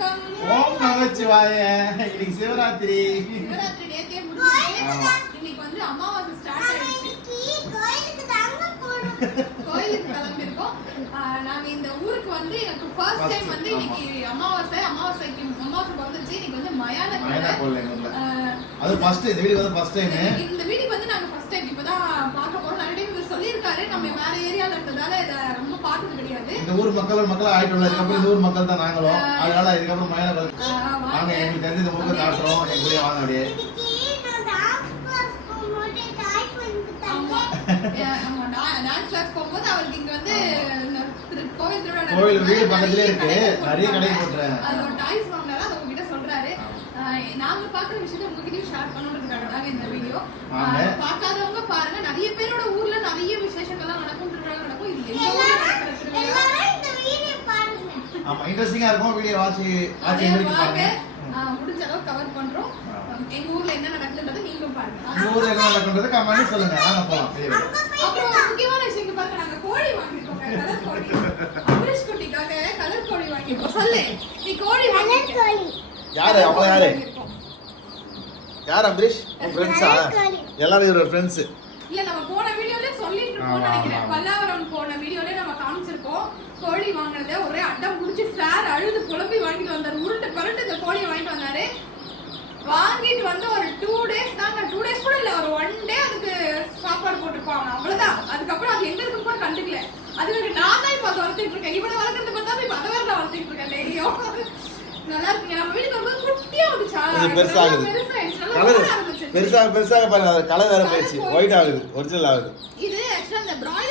ஓம் நமச்சிவாய. இன்னைக்கு சிவராத்திரி. இன்னைக்கு வந்து அமாவாசை ஸ்டார்ட் ஆயிடுச்சு. கோயிலுக்கு தாங்க போகணும். கோயிலுக்கு கிளம்பிருக்கோம் ஆஹ் நாங்க இந்த ஊருக்கு வந்து எனக்கு ஃபர்ஸ்ட் டைம் வந்து. இன்னைக்கு அமாவாசை அமாவாசைக்கு அமாவாசை வந்துருச்சு இன்னைக்கு வந்து மயான அது ஃபர்ஸ்ட் இந்த வீடு வந்து ஃபர்ஸ்ட் டைம் இந்த வீடியோ வந்து நாங்க ஃபர்ஸ்ட் டைம் இப்பதான் பார்க்க போறோம் நிறைய டைம் இவர் சொல்லியிருக்காரு நம்ம வேற ஏரியால இருந்ததால இத ரொம்ப பார்த்தது கிடையாது. இந்த ஊர் மக்கள் மக்கள் ஆயிட்டோம் இதுக்கப்புறம் இந்த ஊர் மக்கள் தான் நாங்களும். அதனால இதுக்கப்புறம் மயனா வாங்க. எங்களுக்கு தெரிஞ்ச இந்த முக காட்டுறோம். எங்க கூட வாங்க அப்படியே. கோவில் வீடு பக்கத்துலயே இருக்கு. நிறைய கடை. போட்டுறேன் டாய்ஸ் வாங்கினாரு அதை உங்ககிட்ட சொல்றாரு. நாங்க பாக்குற விஷயத்த உங்ககிட்டயும் ஷேர் பண்ணணுன்றதுக்காக இந்த வீடியோ வாங்க. பார்க்காதவங்க பாருங்க நிறைய பேரோட ஊர்ல நிறைய விசேஷங்கள்லாம் நடக்கும் திருவிழா நடக்கும் இது எங்க ஊர்ல நடக்கிற திருவிழா எல்லாரும் இந்த வீடியோ பாருங்க ஆமா இன்ட்ரெஸ்டிங்கா இருக்கும். வீடியோ வாட்சி வாட்சி வாங்க பாருங்க. முடிஞ்ச அளவு கவர் பண்றோம். எங்க ஊர்ல என்ன நடக்குதுன்றதை நீங்களும் பாருங்க. ஊர்ல என்ன நடக்குன்றது கமெண்ட் சொல்லுங்க. வாங்க போலாம். வாங்க. அப்புறம் முக்கியமான விஷயம் பாருங்க. நாங்க கோழி வாங்கிருக்கோம் கலர் கோழி. அமரேஷ் குட்டிக்காக கலர் கோழி வாங்கிருக்கோம் சொல்லு. நீ கோழி வாங்கிருக்க கோழி. யாரு? அவங்க யாரு? யார் அம்பரீஷ் உங்க ஃப்ரெண்ட்ஸா. எல்லாரும் இவரோட ஃப்ரெண்ட்ஸ் இல்ல நம்ம போன வீடியோல சொல்லிட்டு இருக்கோம் நினைக்கிறேன். பல்லாவரம் போன வீடியோல கோழி வாங்குனத ஒரே அட்டம் புடிச்சு சார் அழுது குழம்பி வாங்கிட்டு வந்தாரு. உருட்டு பரண்டு இந்த கோழியை வாங்கிட்டு வந்தாரு. வாங்கிட்டு வந்து ஒரு டூ டேஸ் தாங்க. டூ டேஸ் கூட இல்ல ஒரு ஒன் டே அதுக்கு சாப்பாடு போட்டுருப்பாங்க. அவ்வளவுதான். அதுக்கப்புறம் அது எங்க இருக்கு கூட கண்டுக்கல. அதுக்கு நான் தான் இப்ப அதை வளர்த்துட்டு இருக்கேன். இவனை வளர்க்கறது பார்த்தா இப்ப அதை வேற நான் வளர்த்துட்டு இருக்கேன். டெய்லியும் நல்லா இருக்குங்க. நம்ம வீட்டுக்கு வரும்போது குட்டியா வந்துச்சா பெருசாகுது. பெருசாக பெருசாக பாருங்க. கலர் வேற போயிடுச்சு. ஒயிட் ஆகுது. ஒரிஜினல் ஆகுது. இது ஆக்சுவலா இந்த தான்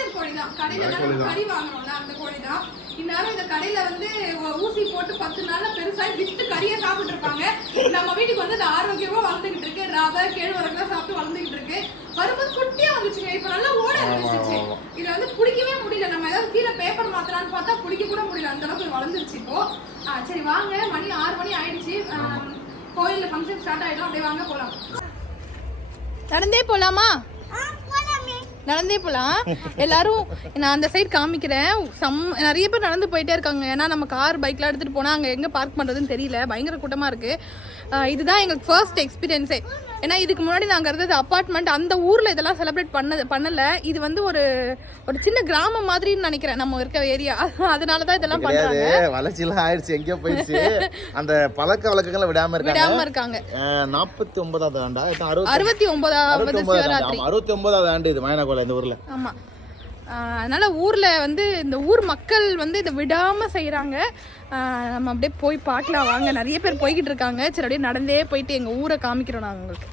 கடையில. கறி வாங்குறோம்ல அந்த கோழி தான் இந்நேரம் இந்த கடையில வந்து ஊசி போட்டு பத்து நாள்ல பெருசாகி வித்து கறியை சாப்பிட்டு இருப்பாங்க நம்ம வீட்டுக்கு வந்து இந்த ஆரோக்கியமா வளர்ந்துகிட்டு இருக்கு. ரவை கேழ்வரகுலாம் சாப்பிட்டு வளர்ந்துகிட்டு இருக்கு. வரும்போது குட்டியா வந்துச்சுங்க. இப்ப நல்லா ஓட ஆரம்பிச்சிச்சு. இதை வந்து பிடிக்கவே முடியல. நம்ம ஏதாவது கீழே பேப்பர் மாத்தலாம்னு பார்த்தா பிடிக்க கூட முடியல. அந்த அளவுக்கு வளர்ந்துருச்சு இப்போ. ஆ, சரி வாங்க. மணி ஆறு மணி ஆயிடுச்சு. கோயில்ல ஃபங்க்ஷன் ஸ்டார்ட் ஆயிடும். அப்படியே வாங்க போலாம். நடந்தே போலாமே? நடந்தே போகலாம் எல்லாரும் நான் அந்த சைடு காமிக்கிறேன். சம் நிறைய பேர் நடந்து போயிட்டே இருக்காங்க. ஏன்னா நம்ம கார் பைக்லாம் எடுத்துகிட்டு போனால் அங்கே எங்க பார்க் பண்றதுன்னு தெரியல. பயங்கர கூட்டமா இருக்கு. இதுதான் எங்களுக்கு ஃபர்ஸ்ட் எக்ஸ்பீரியன்ஸே ஏன்னா இதுக்கு முன்னாடி நாங்க இருந்தது அப்பார்ட்மெண்ட் அந்த ஊர்ல இதெல்லாம் செலிப்ரேட் பண்ணது பண்ணல. இது வந்து ஒரு ஒரு சின்ன கிராமம் மாதிரின்னு நினைக்கிறேன். நம்ம இருக்க ஏரியா அதனாலதான் இதெல்லாம் பண்றாங்க. வளர்ச்சி எல்லாம் ஆயிடுச்சு எங்கேயோ போயிடுச்சு. அந்த பழக்க வழக்கங்களை விடாம விடாம இருக்காங்க. நாற்பத்தி ஒன்பதாவது ஆண்டா அறுபத்தி ஒன்பதாவது அறுபத்தி ஒன்பதாவது சிவராத்திரி. ஆமா அறுபத்தி ஒன்பதாவது ஆண்டு இது மயனாக்கோலை இந்த ஊர்ல. ஆமா. ஆஹ் அதனால ஊர்ல வந்து இந்த ஊர் மக்கள் வந்து இதை விடாம செய்யறாங்க நம்ம அப்படியே போய் பார்க்கலாம். வாங்க நிறைய பேர் போய்கிட்டு இருக்காங்க. சரி அப்படியே நடந்தே போயிட்டு எங்க ஊரை காமிக்கிறோம் நாங்க உங்களுக்கு.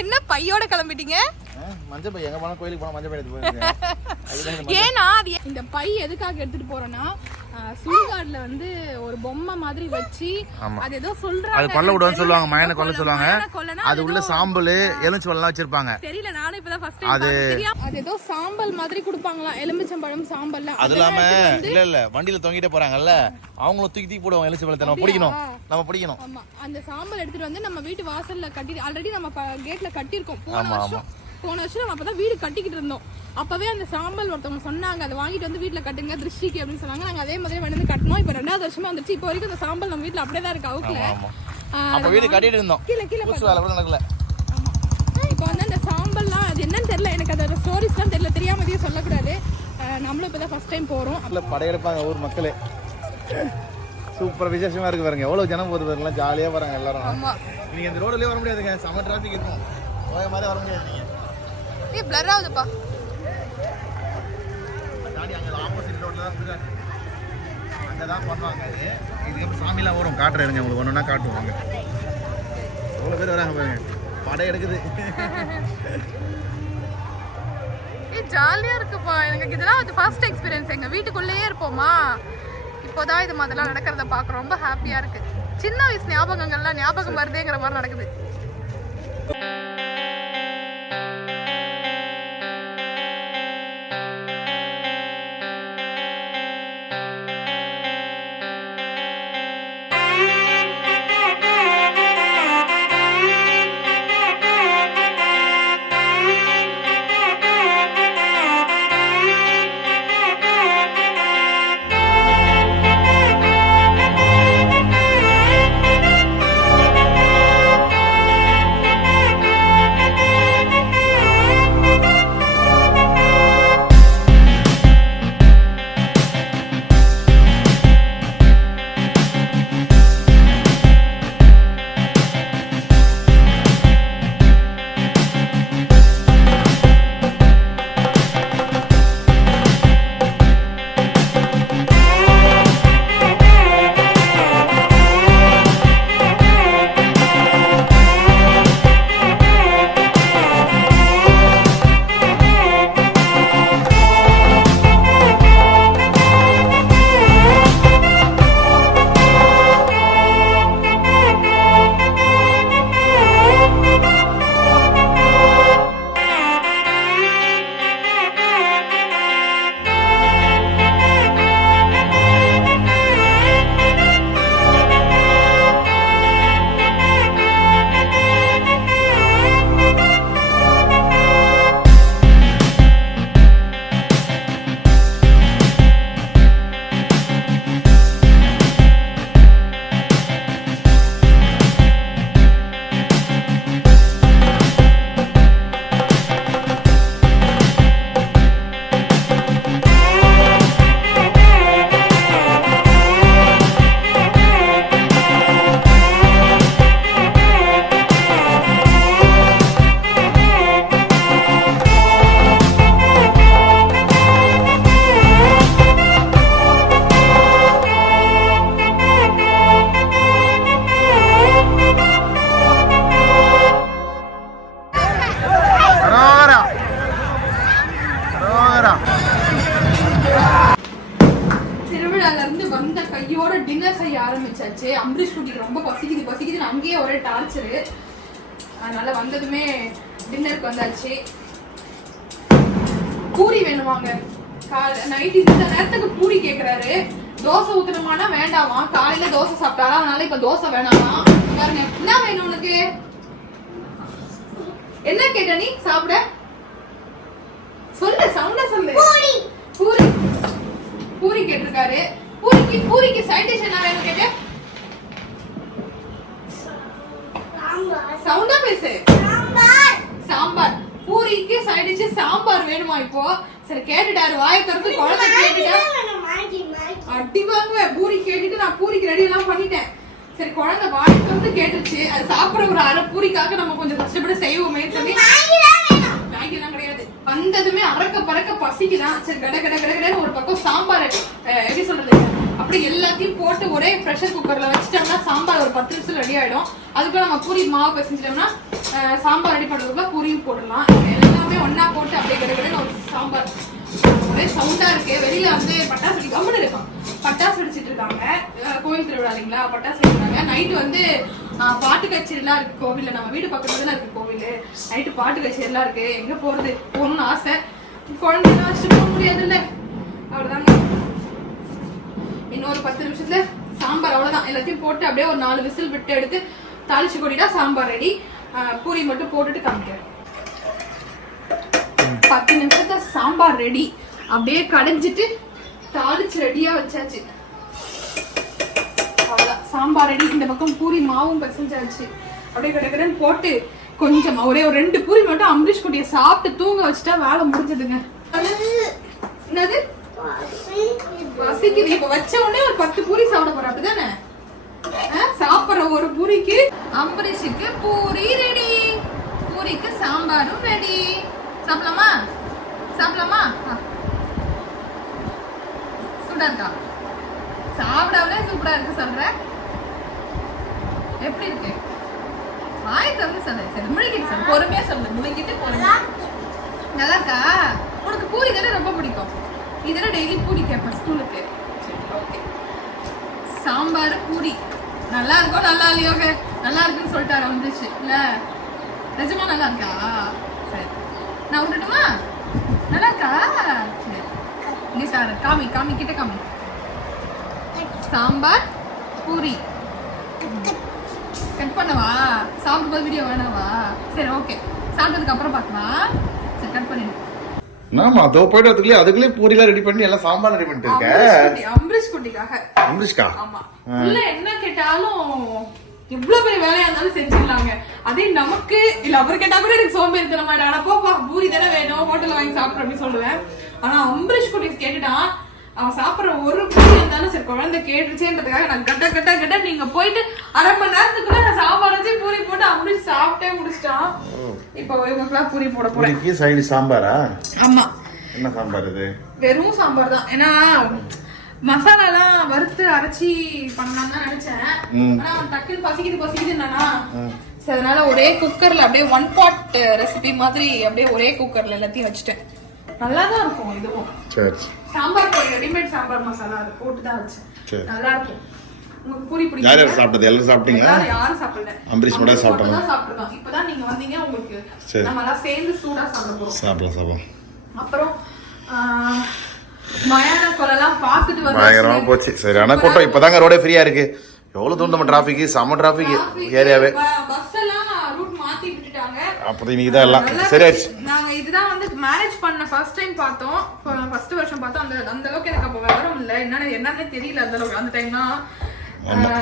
என்ன பையோட கிளம்பிட்டீங்க? மஞ்சள் பை. எங்க போனா கோயிலுக்கு போனா மஞ்சள் பை எடுத்து போயிருக்கேன் ஏன்னா அது இந்த பை எதுக்காக எடுத்துட்டு போறோம்னா ஆஹ் சுடுகாடுல வந்து ஒரு பொம்மை மாதிரி வச்சு. அது ஏதோ சொல்றாங்க. அது கொல்ல விடுவான்னு சொல்லுவாங்க மயனை கொல்ல சொல்லுவாங்க. அது உள்ள சாம்பல் எலுமிச்சு வச்சிருப்பாங்க. தெரியல நானும் இப்பதான் ஃபர்ஸ்ட் டைம் அது அது ஏதோ சாம்பல் மாதிரி கொடுப்பாங்களாம். எலுமிச்சம்பழம் சாம்பல்லாம். அது இல்லாம இல்ல இல்ல. வண்டியில தொங்கிட்டே போறாங்கல்ல அவங்களும் தூக்கி தூக்கி போடுவாங்க எலுமிச்சு நம்ம பிடிக்கணும். நம்ம பிடிக்கணும். ஆமா. அந்த சாம்பல் எடுத்துட்டு வந்து நம்ம வீட்டு வாசல்ல கட்டி ஆல்ரெடி நம்ம கேட்ல கட்டியிருக்கோம். போன வருஷம். போன வருஷம் நம்ம அப்பதான் வீடு கட்டிக்கிட்டு இருந்தோம். அப்பவே அந்த சாம்பல் ஒருத்தவங்க சொன்னாங்க அதை வாங்கிட்டு வந்து வீட்ல கட்டுங்க திருஷ்டிக்கு அப்படின்னு சொன்னாங்க. நாங்க அதே மாதிரி வந்து கட்டணும் இப்ப ரெண்டாவது வருஷமா வந்துருச்சு. இப்போ வரைக்கும் அந்த சாம்பல் நம்ம வீட்ல அப்படியே தான் இருக்கு அவுக்கல அப்ப வீடு கட்டிட்டு இருந்தோம். கீழே கீழே நடக்கல. இப்போ வந்து அந்த சாம்பல்லாம் அது என்னன்னு தெரியல. எனக்கு அதோட ஸ்டோரிஸ்லாம் தெரியல. தெரியாம எதையும் சொல்லக்கூடாது. நம்மளும் இப்பதான் ஃபர்ஸ்ட் டைம் போறோம். இல்ல படையெடுப்பாங்க ஊர் மக்களே. சூப்பர் விசேஷமா இருக்கு பாருங்க. எவ்வளவு ஜனம் போகுது பாருங்க. ஜாலியா வராங்க எல்லாரும். ஆமா. நீங்க இந்த ரோட்லயே வர முடியாதுங்க. செம டிராஃபிக் இருக்கும். மாதிரி வர முடியாது நீங்க. ஏ பிளர் ஆகுதுப்பா. இருக்குது? அது சாமிலாம் வரும்? காட்டுறேன் இருங்க உங்களுக்கு ஒன்று ஒன்றா காட்டுவாங்க எவ்வளோ பேர் வராங்க பாருங்க. படம் எடுக்குது. ஏ ஜாலியா இருக்குப்பா. எனக்கு இதெல்லாம் வந்து ஃபர்ஸ்ட் எக்ஸ்பீரியன்ஸ் எங்க வீட்டுக்குள்ளேயே இருப்போமா? இப்போதான் இது மாதிரிலாம் நடக்கிறத பார்க்க ரொம்ப ஹாப்பியா இருக்கு. சின்ன வயசு ஞாபகங்கள்லாம் ஞாபகம் வருதேங்கிற மாதிரி நடக்குது. வாடா திருவிழால இருந்து வந்த கையோட டின்னர் செய்ய ஆரம்பிச்சாச்சு. அம்பரீஷ் குட்டிக்கு ரொம்ப பசிக்குது பசிக்குதுன்னு அங்கேயே ஒரே டார்ச்சரு அதனால வந்ததுமே டின்னருக்கு வந்தாச்சு. பூரி வேணுவாங்க வேணுமாங்க நைட் இந்த நேரத்துக்கு பூரி கேட்குறாரு தோசை ஊத்தணுமானா வேண்டாமா? காலையில தோசை சாப்பிட்டாரா? அதனால இப்ப தோசை வேணாமா? பாருங்க என்ன வேணும் உனக்கு? என்ன கேட்ட நீ? சாப்பிட? சொல்லு சவுண்ட சொல்லு. பூரி. பூரி. பூரி கேட்டிருக்காரு. பூரிக்கு பூரிக்கு சைட் டிஷ் என்ன வேணும் கேட்டு சவுண்டா பேசு. சாம்பார். சாம்பார். பூரிக்கு சைட் டிஷ் சாம்பார் வேணுமா இப்போ? சரி கேட்டுட்டாரு. வாயை திறந்து குழந்தை கேட்டுட்டா? அடி வாங்குவேன் பூரி கேட்டுட்டு நான் பூரிக்கு ரெடி எல்லாம் பண்ணிட்டேன். சரி குழந்தை வாய் திறந்து கேட்டுச்சு அது சாப்பிடுற ஒரு அரை பூரிக்காக நம்ம கொஞ்சம் கஷ்டப்பட்டு செய்வோமே சொல்லி மேகி கிடையாது. வந்ததுமே அறக்க பறக்க பசிக்குதான். சரி கட கட கட கடை ஒரு பக்கம் சாம்பார் எப்படி சொல்றது? அப்படி எல்லாத்தையும் போட்டு ஒரே ப்ரெஷர் குக்கர்ல வச்சிட்டோம்னா சாம்பார் ஒரு பத்து நிமிஷம் ரெடி ஆயிடும். அதுக்குள்ள நம்ம பூரி மாவு பிசைஞ்சிட்டோம்னா சாம்பார் ரெடி பண்றதுக்குள்ள பூரியும் போடலாம் எல்லாமே ஒன்னா போட்டு அப்படியே கட கடன்னு ஒரு சாம்பார். ஒரே சவுண்டா இருக்கு. வெளியில வந்து பட்டாசு வெடி கம்முன்னு இருக்கும் பட்டாசு வெடிச்சிட்டு இருக்காங்க. கோயில் திருவிழா இல்லைங்களா? பட்டாசு வெடிக்கிறாங்க. நைட்டு வந்து பாட்டு கச்சேரிலாம் இருக்கு கோவில்ல. நம்ம வீடு பக்கத்துல தான் இருக்கு கோவில். நைட்டு பாட்டு கச்சேரிலாம் இருக்கு. எங்க போறது? போகணும்னு ஆசை. குழந்தைலாம் வச்சுட்டு போக முடியாதுல்ல. அவ்வளவுதாங்க. இன்னொரு பத்து நிமிஷத்துல சாம்பார் அவ்வளவுதான். எல்லாத்தையும் போட்டு அப்படியே ஒரு நாலு விசில் விட்டு எடுத்து தாளிச்சு கொட்டிட்டா சாம்பார் ரெடி பூரி மட்டும் போட்டுட்டு காமிக்கிறேன். பத்து நிமிஷத்துல சாம்பார் ரெடி அப்படியே கடைஞ்சிட்டு தாளிச்சு ரெடியா வச்சாச்சு. சாம்பார் ரெடி இந்த பக்கம் பூரி மாவும் பிசைஞ்சாச்சு அப்படியே கடற்கடன்னு போட்டு கொஞ்சம் ஒரே ஒரு ரெண்டு பூரி மட்டும் அம்பரீஷ் குட்டியை சாப்பிட்டு தூங்க வச்சுட்டா வேலை முடிஞ்சதுங்க. என்னது? பசிக்குது. இப்ப வச்ச உடனே ஒரு பத்து பூரி சாப்பிட போற அப்படிதானே? ஆ, சாப்பிடுற ஒரு பூரிக்கு அம்பரீஷுக்கு பூரி ரெடி பூரிக்கு சாம்பாரும் ரெடி சாப்பிடலாமா? சாப்பிடலாமா? சூடா இருக்கா? சாப்பிடாமலே சூப்பரா இருக்கு சொல்றேன். எப்படி இருக்கு? வாய் திறந்து சொல்லு. சரி முழுகிட்டு சொல்லு. பொறுமையா சொல்லு. முழுகிட்டு பொறுமையா நல்லா இருக்கா? உனக்கு பூரி தானே ரொம்ப பிடிக்கும். இதெல்லாம் டெய்லி பூரி கேட்பேன் ஸ்கூலுக்கு. சரி ஓகே சாம்பார் பூரி. நல்லா இருக்கோ நல்லா இல்லையோங்க நல்லா இருக்குன்னு சொல்லிட்டாரு வந்துச்சு இல்ல? நிஜமா நல்லா இருக்கா? சரி. நான் விட்டுட்டுமா நல்லா இருக்கா? சரி. இங்க சார் காமி காமி கிட்ட காமி. சாம்பார் பூரி. கட் பண்ணவா? சாப்பிடும்போது வீடியோ வேணாவா? சரி ஓகே சாப்பிட்டதுக்கு அப்புறம் பார்க்கலாம். சரி கட் பண்ணிடு. நாம அதோ போயிட்டு அதுக்குள்ளே அதுக்குள்ளே பூரிலாம் ரெடி பண்ணி எல்லாம் சாம்பார் ரெடி பண்ணிட்டு இருக்க? குட்டிக்காக. அம்பரீஷ்கா ஆமா. உள்ள என்ன கேட்டாலும் எவ்வளவு பெரிய வேலையா இருந்தாலும் செஞ்சிடலாங்க. அதே நமக்கு இல்ல அவர் கேட்டா கூட எனக்கு சோம்பேறி தர மாதிரி ஆனா போப்பா பூரி தானே வேணும் ஹோட்டல்ல வாங்கி சாப்பிடுற அப்படின்னு சொல்லுவேன். ஆனா அம்பரீஷ் குட்டி கேட்டுட்டான் அவன் சாப்பிடுற ஒரு பூரி இருந்தாலும் சரி குழந்தை கேட்டுச்சேன்றதுக்காக நான் கட்ட கட்ட கட்ட நீங்க போயிட்டு அரை மணி நேரத்துக்குள்ள நான் சாம்பார் வச்சு பூரி போட்டு அம்பரீஷ் சாப்பிட்டே முடிச்சிட்டான். இப்போ இவங்களுக்குலாம் பூரி போட போறேன். சைடு சாம்பாரா? ஆமா. என்ன சாம்பார் இது? வெறும் சாம்பார் தான். ஏன்னா மசாலாலாம் வறுத்து அரைச்சி பண்ணலாம்னு தான் நினைச்சேன். ஆனா டக்குன்னு பசிக்குது பசிக்குதுன்னா சரி அதனால ஒரே குக்கர்ல அப்படியே ஒன் பாட் ரெசிபி மாதிரி அப்படியே ஒரே குக்கர்ல எல்லாத்தையும் வச்சுட்டேன். நல்லா தான் இருக்கும் இதுவும். சரி. சாம்பார் பொடி ரெடிமேட் சாம்பார் மசாலா அது போட்டு தான் வச்சேன். சரி. நல்லா இருக்கும் யார் யார் சாப்பிட்டது? எல்லாரும் சாப்பிட்டீங்களா? யாரும் சாப்பிடல. அம்பரீஷ் மட்டும் சாப்பிட்டாங்க. தான் சாப்பிட்டுருக்கோம் இப்பதான் நீங்க வந்தீங்க உங்களுக்கு சரி. நம்ம எல்லாம் சேர்ந்து சூடா சாப்பிட போறோம். சாப்பிடலாம் சாப்பிடலாம். அப்புறம் ஆஹ், மயான கொலைலாம் பார்த்துட்டு வந்து பயங்கரமா போச்சு. சரி ஆனா கூட்டம் இப்பதாங்க ரோடே ஃப்ரீயா இருக்கு. எவ்வளவு தூரம் நம்ம டிராபிக் செம டிராபிக் ஏரியாவே. பஸ் எல்லாம் அப்படி இன்னைக்கு தான் எல்லாம். நல்லா சரி இருந்துச்சு. நாங்க இதுதான் வந்து மேரேஜ் பண்ண ஃபர்ஸ்ட் டைம் பார்த்தோம். ஃபர்ஸ்ட் வருஷம் பார்த்தோம். அந்த அந்த அளவுக்கு எனக்கு அப்ப விவரம் இல்ல. என்னன்னு என்னன்னே தெரியல அந்த அளவுக்கு. அந்த டைம்லாம்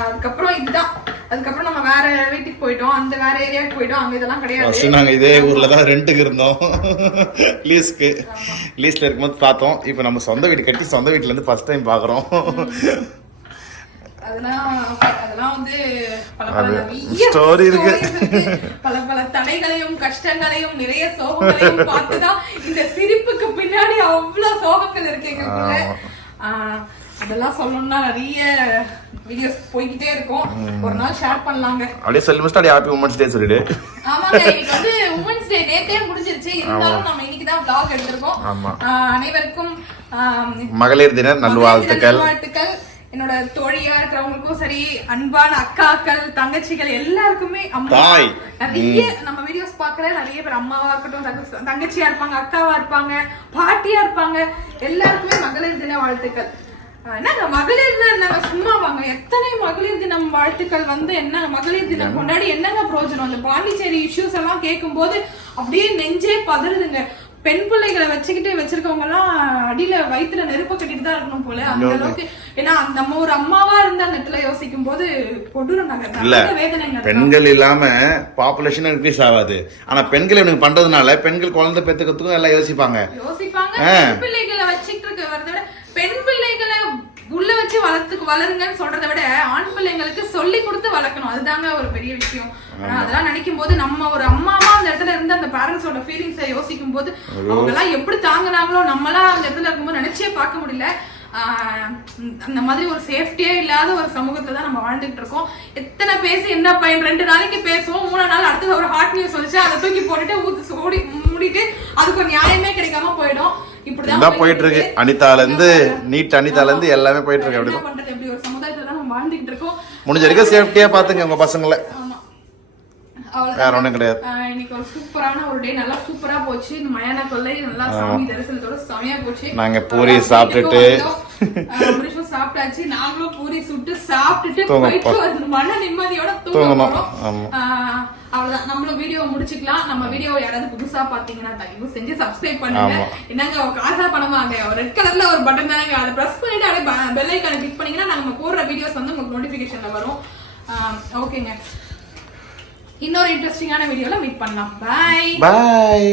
அதுக்கப்புறம் இதுதான். அதுக்கப்புறம் நம்ம வேற வீட்டுக்கு போயிட்டோம். அந்த வேற ஏரியாவுக்கு போயிட்டோம். அங்க இதெல்லாம் கிடையாது. நாங்க இதே ஊர்ல தான் ரெண்டுக்கு இருந்தோம். லீஸ்க்கு லீஸ்ல இருக்கும்போது பார்த்தோம். இப்போ நம்ம சொந்த வீடு கட்டி சொந்த வீட்ல இருந்து ஃபர்ஸ்ட் டைம் பாக்குறோம் அதெல்லாம் வந்து பல பல story இருக்கு. பல பல தடைகளையும் கஷ்டங்களையும் நிறைய சோகங்களையும் பார்த்துதான் இந்த சிரிப்புக்கு பின்னாடி அவ்வளவு சோகங்கள் இருக்கு எங்களுக்குள்ள. அதெல்லாம் சொல்லணும்னா நிறைய வீடியோஸ் போய்கிட்டே இருக்கும். ஒரு நாள் ஷேர் பண்ணலாங்க. அப்படியே சொல்லி முடிச்சுட்டு அப்படியே ஹாப்பி உமன்ஸ் டே சொல்லிடு. ஆமாங்க இன்னைக்கு வந்து உமன்ஸ் டே நேத்தே முடிஞ்சிருச்சு. இருந்தாலும் நம்ம இன்னைக்கு தான் vlog எடுத்திருக்கோம். அனைவருக்கும் மகளிர் தின நல்வாழ்த்துக்கள். வாழ்த்துக்கள் என்னோட தோழியா இருக்கிறவங்களுக்கும் சரி அன்பான அக்காக்கள் தங்கச்சிகள் எல்லாருக்குமே அம்மா. நிறைய நம்ம வீடியோஸ் பாக்குற நிறைய பேர் அம்மாவா இருக்கட்டும் தங்க- தங்கச்சியா இருப்பாங்க அக்காவா இருப்பாங்க பாட்டியா இருப்பாங்க. எல்லாருக்குமே மகளிர் தின வாழ்த்துக்கள். என்னங்க மகளிர் தினம் என்னங்க? சும்மா வாங்க. எத்தனை மகளிர் தினம் வாழ்த்துக்கள் வந்து என்ன மகளிர் தினம் கொண்டாடி என்னங்க பிரயோஜனம்? அந்த பாண்டிச்சேரி இஷ்யூஸ் எல்லாம் கேட்கும்போது அப்படியே நெஞ்சே பதறுதுங்க. பெண் பிள்ளைகளை வச்சுக்கிட்டு வச்சிருக்கவங்க எல்லாம் அடியில வயித்துல நெருப்ப கட்டிட்டு தான் இருக்கணும் போல. அந்த அளவுக்கு ஏன்னா அந்த நம்ம ஒரு அம்மாவா இருந்து அந்த இடத்துல யோசிக்கும் போது கொடூரம். பெண்கள் இல்லாம பாப்புலேஷன் இன்க்ரீஸ் ஆகாது. ஆனா பெண்கள் இவனுக்கு பண்றதுனால பெண்கள் குழந்தை பெத்துக்கிறதுக்கும் எல்லாம் யோசிப்பாங்க. யோசிப்பாங்க. பெண் பிள்ளைகளை வச்சுட்டு இருக்க வரத விட பெண் பிள்ளைகளை உள்ள வச்சு வளர்த்துக்கு வளருங்கன்னு சொல்றதை விட ஆண் பிள்ளைங்களுக்கு சொல்லி கொடுத்து வளர்க்கணும். அதுதாங்க ஒரு பெரிய விஷயம். அதெல்லாம் நினைக்கும் போது நம்ம ஒரு அம்மாவா அந்த இடத்துல இருந்து அந்த பேரண்ட்ஸோட ஃபீலிங்ஸை யோசிக்கும் போது அவங்க எல்லாம் எப்படி தாங்குனாங்களோ நம்மளாம் அந்த இடத்துல இருக்கும்போது நினைச்சே பார்க்க முடியல. அந்த மாதிரி ஒரு சேஃப்டியே இல்லாத ஒரு சமூகத்துல தான் நம்ம வாழ்ந்துட்டு இருக்கோம். எத்தனை பேசி என்ன பையன்? ரெண்டு நாளைக்கு பேசுவோம் மூணு நாள் அடுத்தது ஒரு ஹாட் நியூஸ் வந்துச்சு அதை தூக்கி போட்டுட்டு ஊத்து ஓடி மூடிட்டு அதுக்கு ஒரு நியாயமே கிடைக்காம போயிடும். இப்படிதான் போயிட்டு இருக்கு? அனிதால இருந்து நீட் அனிதால இருந்து எல்லாமே போயிட்டு இருக்கு அப்படிதான். பண்றது? இப்படி ஒரு சமுதாயத்துல தான் நம்ம வாழ்ந்துகிட்டு இருக்கோம். முடிஞ்ச வரைக்கும் சேஃப்டியா பாத்துங்க உங்க பசங்களை. வேற ஒண்ணும் கிடையாது. ஆஹ் இன்னைக்கு ஒரு சூப்பரான ஒரு டே நல்லா சூப்பரா போச்சு. இந்த மயான கொள்ளை நல்லா சாமி தரிசனத்தோட செமையா போச்சு. நாங்க பூரி சாப்பிட்டுட்டு சாப்பிட்டாச்சு. நாங்களும் பூரி சுட்டு சாப்பிட்டுட்டு போயிட்டு மன நிம்மதியோட தூங்க தூங்கணும். அவ்வளவுதான். நம்மளும் வீடியோ முடிச்சுக்கலாம். நம்ம வீடியோ யாராவது புதுசா பாத்தீங்கன்னா தயவு செஞ்சு சப்ஸ்கிரைப் பண்ணுங்க. என்னங்க காசா பணமாங்க ரெட் கலர்ல ஒரு பட்டன் தானங்க. அதை பிரஸ் பண்ணிட்டு அப்படியே பெல் ஐக்கான கிளிக் பண்ணீங்கன்னா நம்ம போடுற வீடியோஸ் வந்து உங்களுக்கு நோட்டிபிகேஷன்ல வரும். ஓகேங்க இன்னொரு இன்ட்ரெஸ்டிங்கான வீடியோவில் மீட் பண்ணலாம். Bye bye